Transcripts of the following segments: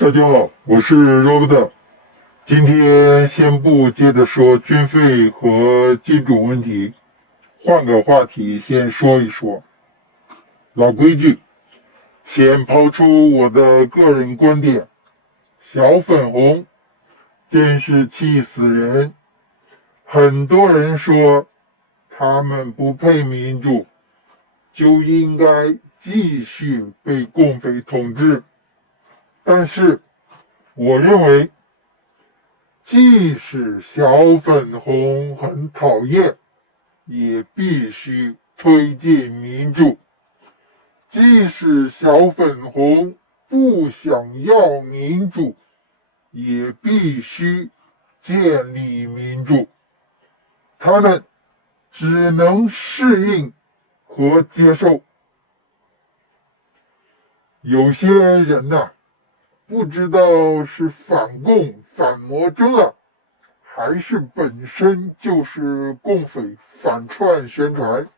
大家好，我是 Robert。今天先不接着说军费和金主问题，换个话题先说一说。老规矩，先抛出我的个人观点。小粉红真是气死人！很多人说他们不配民主，就应该继续被共匪统治。但是我认为，即使小粉红很讨厌，也必须推进民主；即使小粉红不想要民主，也必须建立民主。他们只能适应和接受。有些人呐，不知道是反共反魔怔了，还是本身就是共匪反串宣传，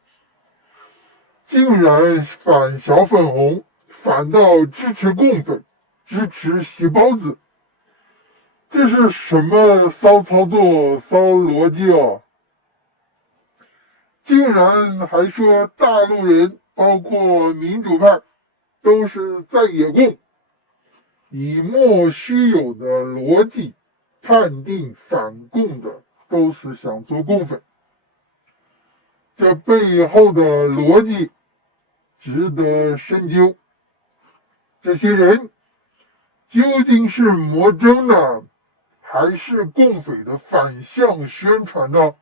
竟然反小粉红，反倒支持共匪，支持洗包子，这是什么骚操作、骚逻辑啊？竟然还说大陆人，包括民主派，都是在野共，以莫须有的逻辑判定反共的都是想做共匪，这背后的逻辑值得深究。这些人究竟是魔怔呢，还是共匪的反向宣传呢？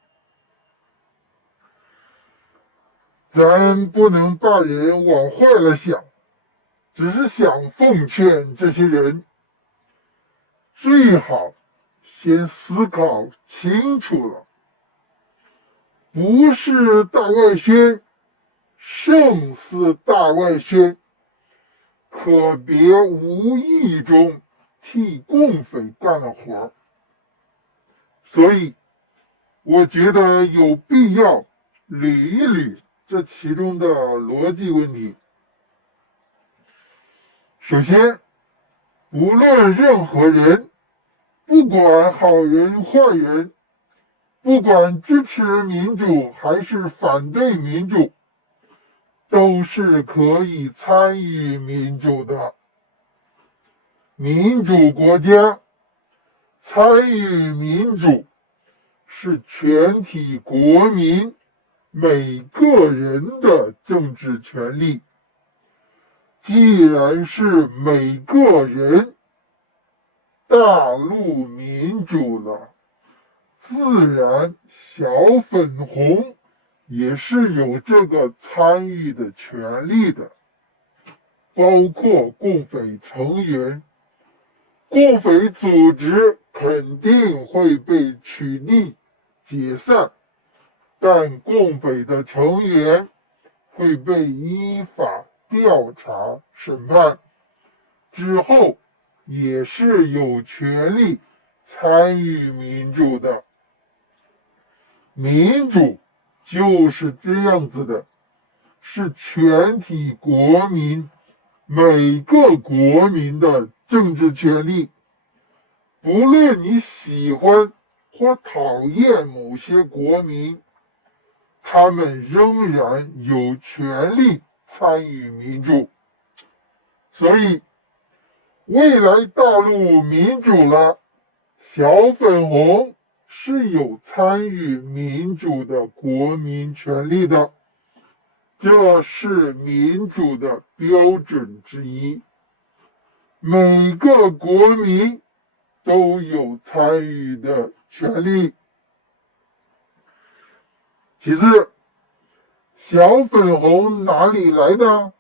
咱不能把人往坏了想，只是想奉劝这些人，最好先思考清楚了，不是大外宣，胜似大外宣，可别无意中替共匪干了活。所以，我觉得有必要捋一捋这其中的逻辑问题。首先，不论任何人，不管好人坏人，不管支持民主还是反对民主，都是可以参与民主的。民主国家参与民主是全体国民每个人的政治权利。既然是每个人大陆民主了，自然小粉红也是有这个参与的权利的，包括共匪成员。共匪组织肯定会被取缔、解散，但共匪的成员会被依法调查、审判，之后也是有权利参与民主的。民主就是这样子的，是全体国民每个国民的政治权利，不论你喜欢或讨厌某些国民，他们仍然有权利参与民主。所以，未来大陆民主了，小粉红是有参与民主的国民权利的，这是民主的标准之一。每个国民都有参与的权利。其次，小粉红哪里来的？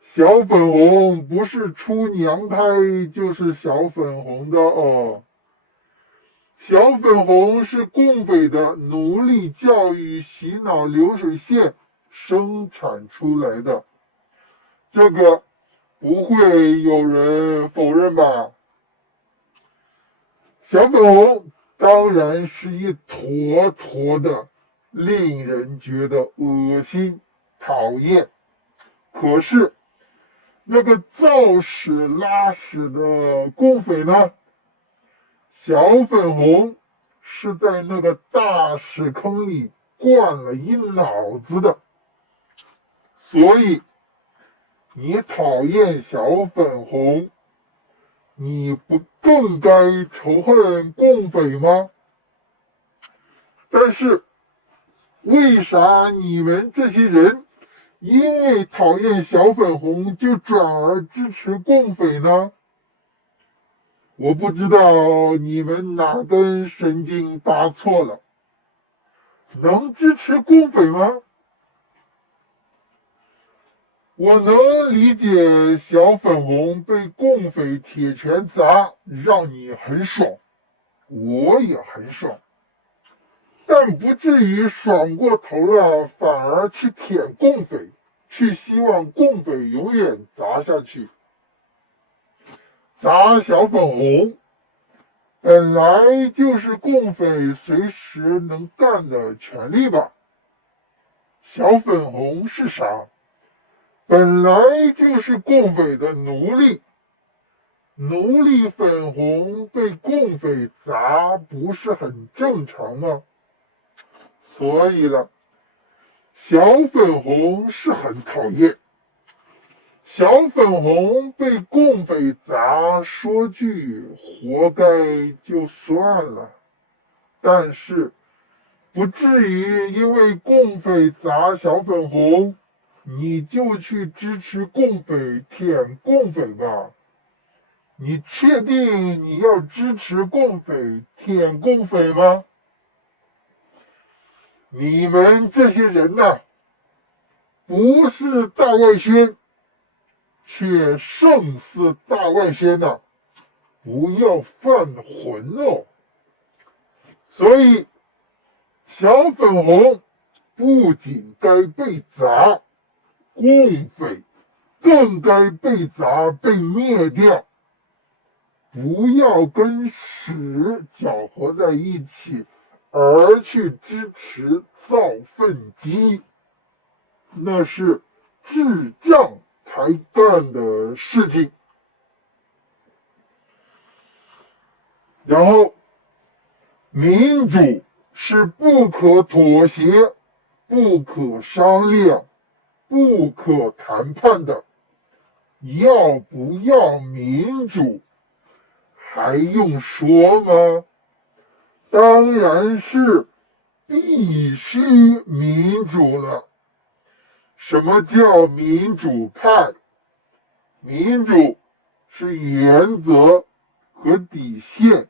小粉红不是出娘胎就是小粉红的哦。小粉红是共匪的奴隶教育洗脑流水线生产出来的，这个不会有人否认吧？小粉红当然是一坨坨的，令人觉得恶心、讨厌。可是，那个造屎拉屎的共匪呢？小粉红是在那个大屎坑里灌了一脑子的，所以你讨厌小粉红，你不更该仇恨共匪吗？但是为啥你们这些人因为讨厌小粉红就转而支持共匪呢？我不知道你们哪根神经搭错了，能支持共匪吗？我能理解小粉红被共匪铁拳砸让你很爽，我也很爽，但不至于爽过头了反而去舔共匪，去希望共匪永远砸下去。砸小粉红本来就是共匪随时能干的权利吧？小粉红是啥？本来就是共匪的奴隶，奴隶粉红被共匪砸不是很正常吗？所以了，小粉红是很讨厌。小粉红被共匪砸，说句活该就算了，但是不至于因为共匪砸小粉红，你就去支持共匪舔共匪吧？你确定你要支持共匪舔共匪吗？你们这些人呐，不是大外宣，却胜似大外宣呐，不要犯浑哦。所以，小粉红不仅该被砸，共匪更该被砸被灭掉。不要跟屎搅和在一起，而去支持造粪机，那是智障才干的事情。然后，民主是不可妥协、不可商量、不可谈判的。要不要民主？还用说吗？当然是必须民主了。什么叫民主派？民主是原则和底线，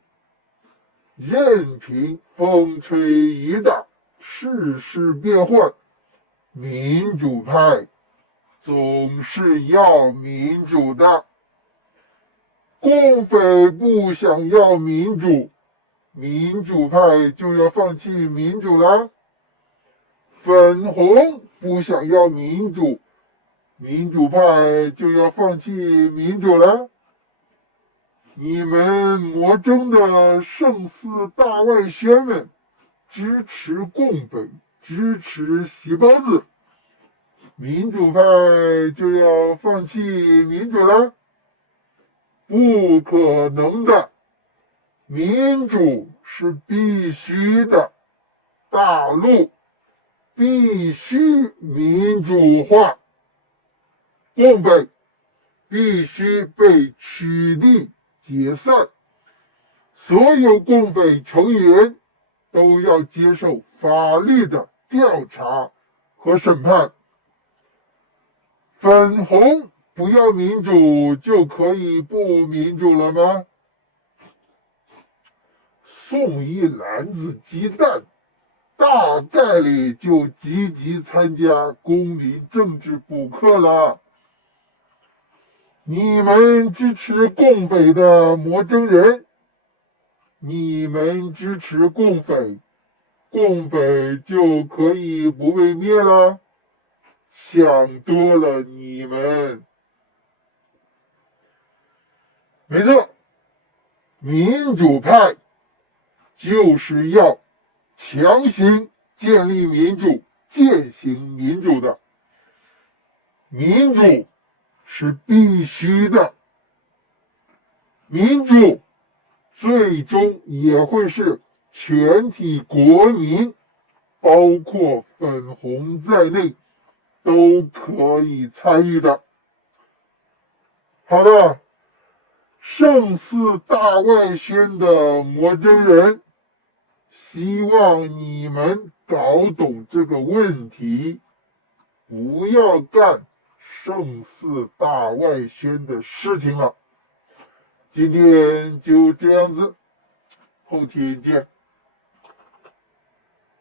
任凭风吹雨打，世事变幻，民主派总是要民主的。共匪不想要民主，民主派就要放弃民主了。粉红不想要民主，民主派就要放弃民主了。你们魔怔的胜似大外宣们支持共匪，支持席包子，民主派就要放弃民主了。不可能的，民主是必须的，大陆必须民主化，共匪必须被取缔解散，所有共匪成员都要接受法律的调查和审判。粉红不要民主就可以不民主了吗？送一篮子鸡蛋，大概率就积极参加公民政治补课了。你们支持共匪的魔怔人，你们支持共匪，共匪就可以不被灭了？想多了你们。没错，民主派就是要强行建立民主、践行民主的。民主是必须的。民主最终也会是全体国民，包括粉红在内，都可以参与的。好的，胜似大外宣的魔真人，希望你们搞懂这个问题，不要干胜似大外宣的事情了。今天就这样子，后天见。